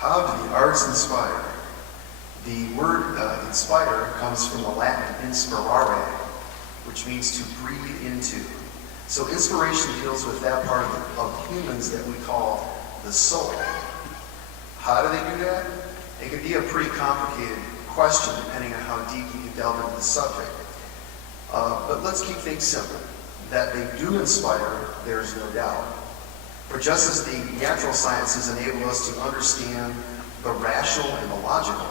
How do the arts inspire? The word inspire comes from the Latin inspirare, which means to breathe into. So inspiration deals with that part of humans that we call the soul. How do they do that? It can be a pretty complicated question depending on how deep you delve into the subject. But let's keep things simple. That they do inspire, there's no doubt. For just as the natural sciences enable us to understand the rational and the logical,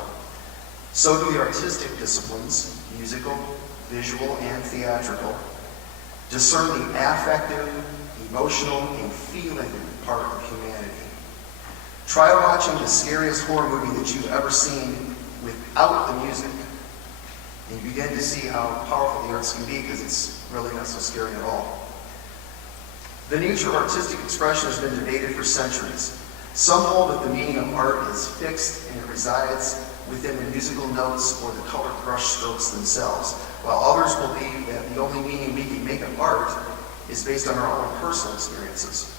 so do the artistic disciplines, musical, visual, and theatrical, discern the affective, emotional, and feeling part of humanity. Try watching the scariest horror movie that you've ever seen without the music, and you begin to see how powerful the arts can be, because it's really not so scary at all. The nature of artistic expression has been debated for centuries. Some hold that the meaning of art is fixed and it resides within the musical notes or the colored brush strokes themselves, while others believe that the only meaning we can make of art is based on our own personal experiences.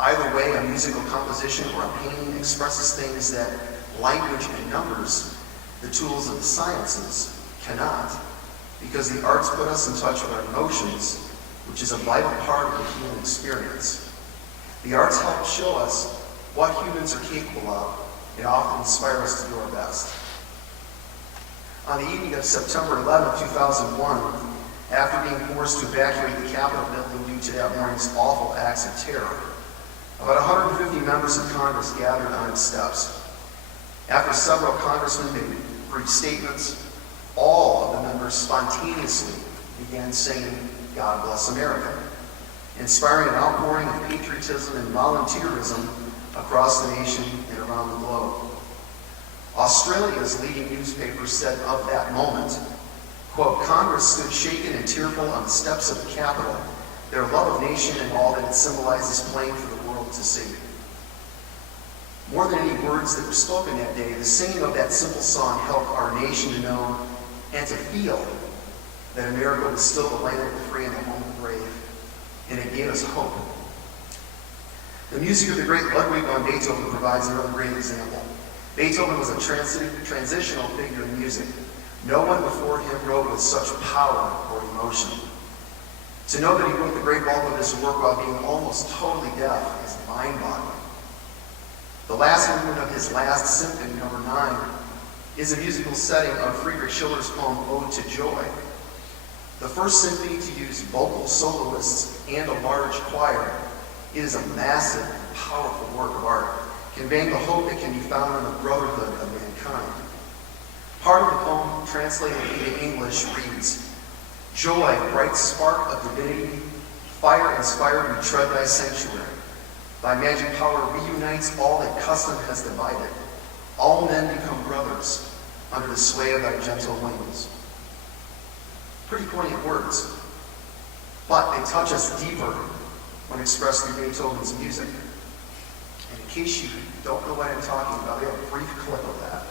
Either way, a musical composition or a painting expresses things that language and numbers, the tools of the sciences, cannot, because the arts put us in touch with our emotions, which is a vital part of the human experience. The arts help show us what humans are capable of and often inspire us to do our best. On the evening of September 11, 2001, after being forced to evacuate the Capitol building due to that morning's awful acts of terror, about 150 members of Congress gathered on its steps. After several congressmen made brief statements, all of the members spontaneously began singing "God Bless America," inspiring an outpouring of patriotism and volunteerism across the nation and around the globe. Australia's leading newspaper said of that moment, quote, "Congress stood shaken and tearful on the steps of the Capitol, their love of nation and all that it symbolizes plain for the world to see." More than any words that were spoken that day, the singing of that simple song helped our nation to know and to feel that America was still the land of the free and the home of the brave, and it gave us hope. The music of the great Ludwig van Beethoven provides another great example. Beethoven was a transitional figure in music. No one before him wrote with such power or emotion. To know that he wrote the great bulk of his work while being almost totally deaf is mind-boggling. The last movement of his last symphony, number 9, is a musical setting of Friedrich Schiller's poem Ode to Joy. The first symphony to use vocal soloists and a large choir, it is a massive, powerful work of art, conveying the hope that can be found in the brotherhood of mankind. Part of the poem, translated into English, reads, "Joy, bright spark of divinity, fire inspired, we tread thy sanctuary. Thy magic power reunites all that custom has divided. All men become brothers under the sway of thy gentle wings." Pretty poignant words, but they touch us deeper when expressed through Beethoven's music. And in case you don't know what I'm talking about, we have a brief clip of that.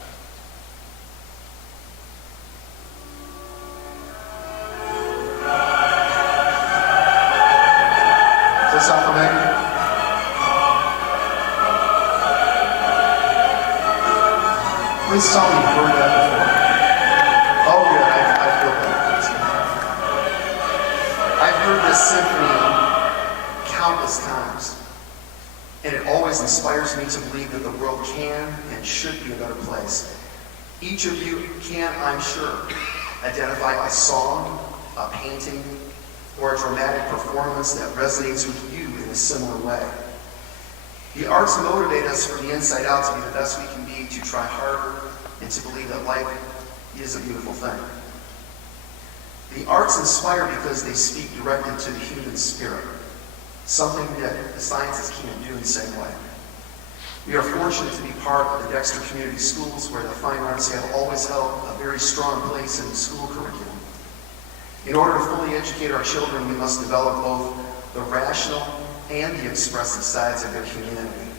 Does that sound familiar? Please tell me you've heard that before. Oh, good. I feel better. I've heard this symphony countless times, and it always inspires me to believe that the world can and should be a better place. Each of you can, I'm sure, identify a song, a painting, or a dramatic performance that resonates with you in a similar way. The arts motivate us from the inside out to be the best we can be, to try harder, and to believe that life is a beautiful thing. The arts inspire because they speak directly to the human spirit, something that the sciences can't do in the same way. We are fortunate to be part of the Dexter Community Schools, where the fine arts have always held a very strong place in the school curriculum. In order to fully educate our children, we must develop both the rational and the expressive sides of their humanity.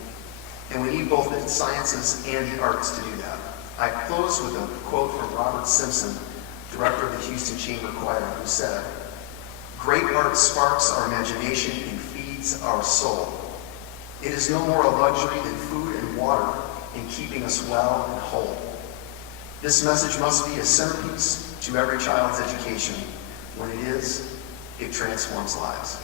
And we need both the sciences and the arts to do that. I close with a quote from Robert Simpson, director of the Houston Chamber Choir, who said, "Great art sparks our imagination and feeds our soul. It is no more a luxury than food and water, in keeping us well and whole. This message must be a centerpiece to every child's education. When it is, it transforms lives.